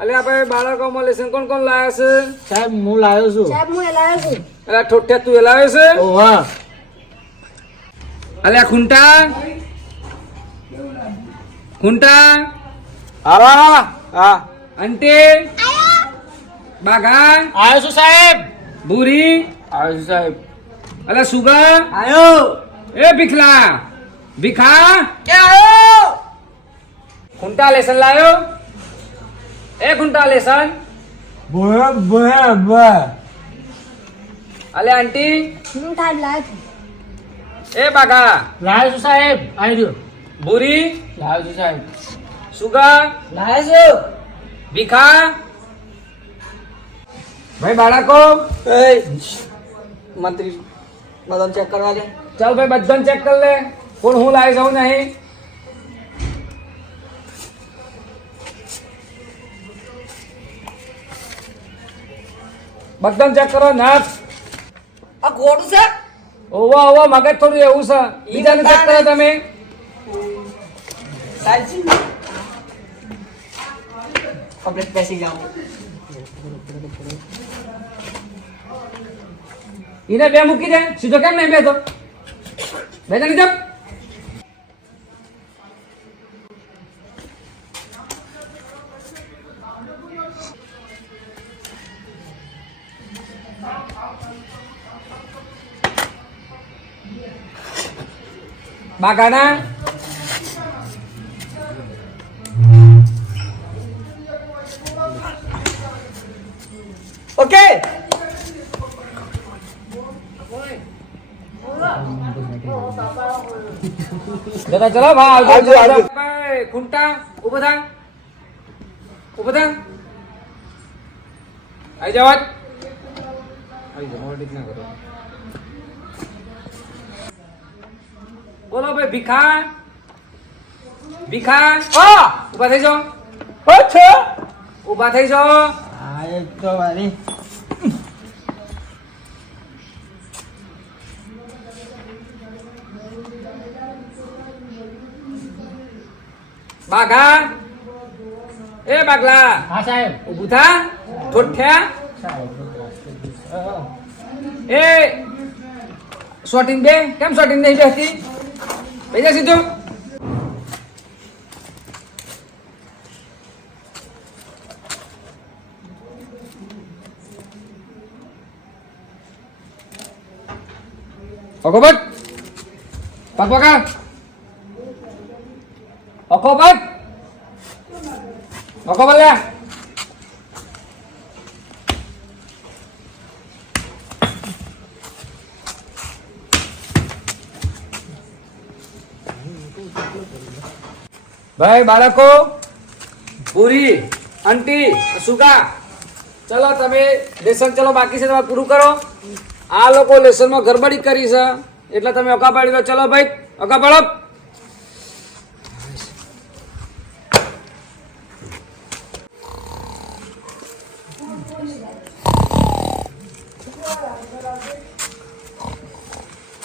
અલ્યા બાળકો બાળકોમાં લેસન કોણ કોણ લાયા છે? સાહેબ હું લાવ્યો છું. સાહેબ હું એ લાવ્યો છું. અલે ઠોઠિયા તું એ છે? ઓ હા અલે ખુંટા? ખુંટા? આરા હા. અંતે? બાગા આવ્યો છું સાહેબ. ભૂરી? આવ્યો છું સાહેબ. અલે સુગા આવ્યો એ ભીખલા. ભીખા? કે આવ્યો ખુંટા લેસન લાયો એ ખૂંટા લેસન બોય બોય બોય અલે આંટી. હું ટાઈમ લાવ્યો એ બાગા. લાવ્યો છું સાહેબ. આવી રહ્યો. બુરી લાવ્યો છું સાહેબ. સુગા લાવ્યો ભીખા. ભાઈ બાળકો. એ મંત્રી બદામ ચેક કરવા દે. ચાલ ભાઈ બધાને ચેક કર લે. કોણ હું લાવી જાઉં નહીં? બધાને ચેક કરો નાથ આ ખોટું છે? ઓવા ઓવા મગજ થોડું એવું છે. બીજાને ચેક કરો તમે. કમ્પ્લીટ બેસી જાઓ. એને બે મૂકી દે. સીધો કેમ નહીં બેસો બેસો નહીં બાગાના ઓકે. જરા ચલો ભાઈ આવજો આવજો, ખૂંટા ઊભો થા. ઊભો થા. આઈ જાવ બોલો ભાઈ ભીખા ભીખા આ ઊભા થઈ જાઓ. અચ્છા ઊભા થઈ જાઓ. આ એક તો વાલી બાઘા? એ બાગલા. હા સાહેબ. ઉભું થા? ઠોઠ્યા એ શોટિંગ બે કેમ શોટિંગ નહીં બેસતી બેજા સીધું અકોબટ પગ પકા અકોબટ અકોબટ લે ભાઈ બાળકો. પૂરી આંટી સુગા. ચલો તમે લેસન ચલો બાકી છે તમે પૂરું કરો. આ લોકો લેસનમાં ગરબડી કરી છે. એટલે તમે અકા પાડી દો. ચલો ભાઈ અકા પાડો.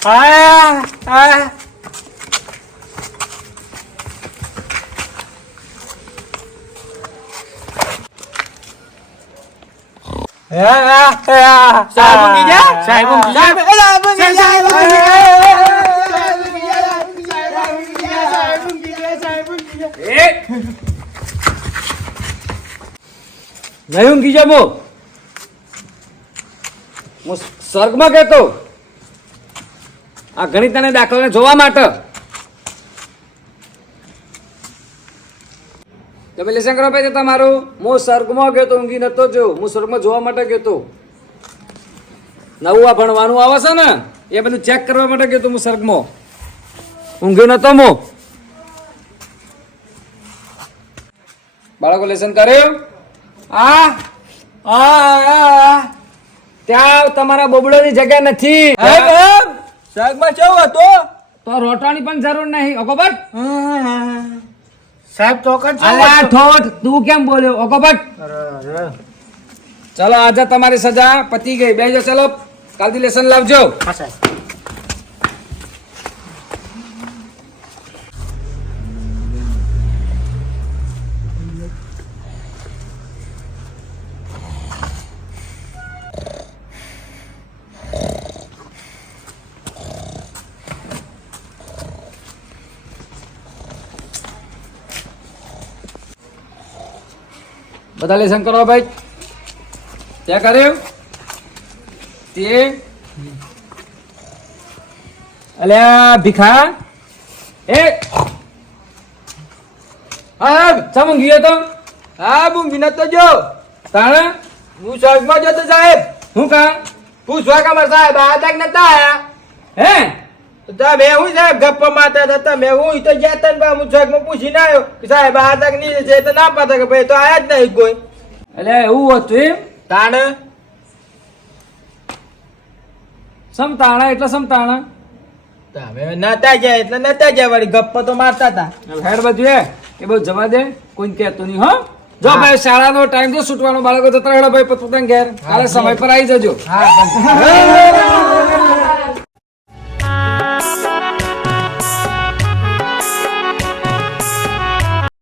આ આ સાહેબ ગયા સાહેબ ગયા એ નહીં ઊંઘી જામો હું સ્વર્ગમાં કહેતો આ ગણિતાને દાખલાને જોવા માટે તમે લેસન કરો ભાઈ તમારું હું સ્વર્ગમાં ગયો તો ઊંઘી નતો જો હું સ્વર્ગમાં જોવા માટે ગયો તો. નવું આ ભણવાનું આવે છે ને એ બધું ચેક કરવા માટે ગયો તો હું સ્વર્ગમાં. ઊંઘ્યો નતો મો બાળકો લેસન કર્યું? આ આ ત્યાં તમારા બોબડોની જગ્યા નથી. સ્વર્ગમાં કેવું હતો. તો રોટવાની પણ જરૂર નહીં ઓકોબટ સાહેબ ચોકન કન અલ્યા ઠોઠ તું કેમ બોલ્યો? ઓકોબટ ચલો આજે તમારી સજા પતી ગઈ. બેજો ચલો. કાલથી લેસન લાવજો. હા સાહેબ. બધા લેસન કરો ભાઈ. ત્યાં કર્યું તે? અલ્યા, ભીખા? એ? હા ચમ ગયો તો. હા વિનોદ તો જો. તાણે? હું ચોકમાં જતો સાહેબ. હું કા? પૂછવા કમર સાહેબ, આ તક નતા આયા? હે? તમે હું સાહેબ ગપ્પા મારતા હતા તમે હું તો ગયા તા ને બા હું ચોકમાં પૂછીને આવ્યો કે સાહેબ આ તક નહીં છે તો ના પાતા કે ભાઈ તો આયા જ નહીં કોઈ. એટલે એવું હતું એમ? તાણ? સમ તાણા એટલે સમ તાણા તમે નતા ગયા એટલે નતા ગયા વળી ગપ્પા તો મારતા હતા. હેડ બધું એ એ બધું જવા દે કોઈ કહેતું નહીં હો. જો. ભાઈ શાળાનો ટાઈમ છે છૂટવાનો બાળકો જતા ભાઈ પોતપોતાના ઘેર. કાલે સમય પર આવી જજો. હા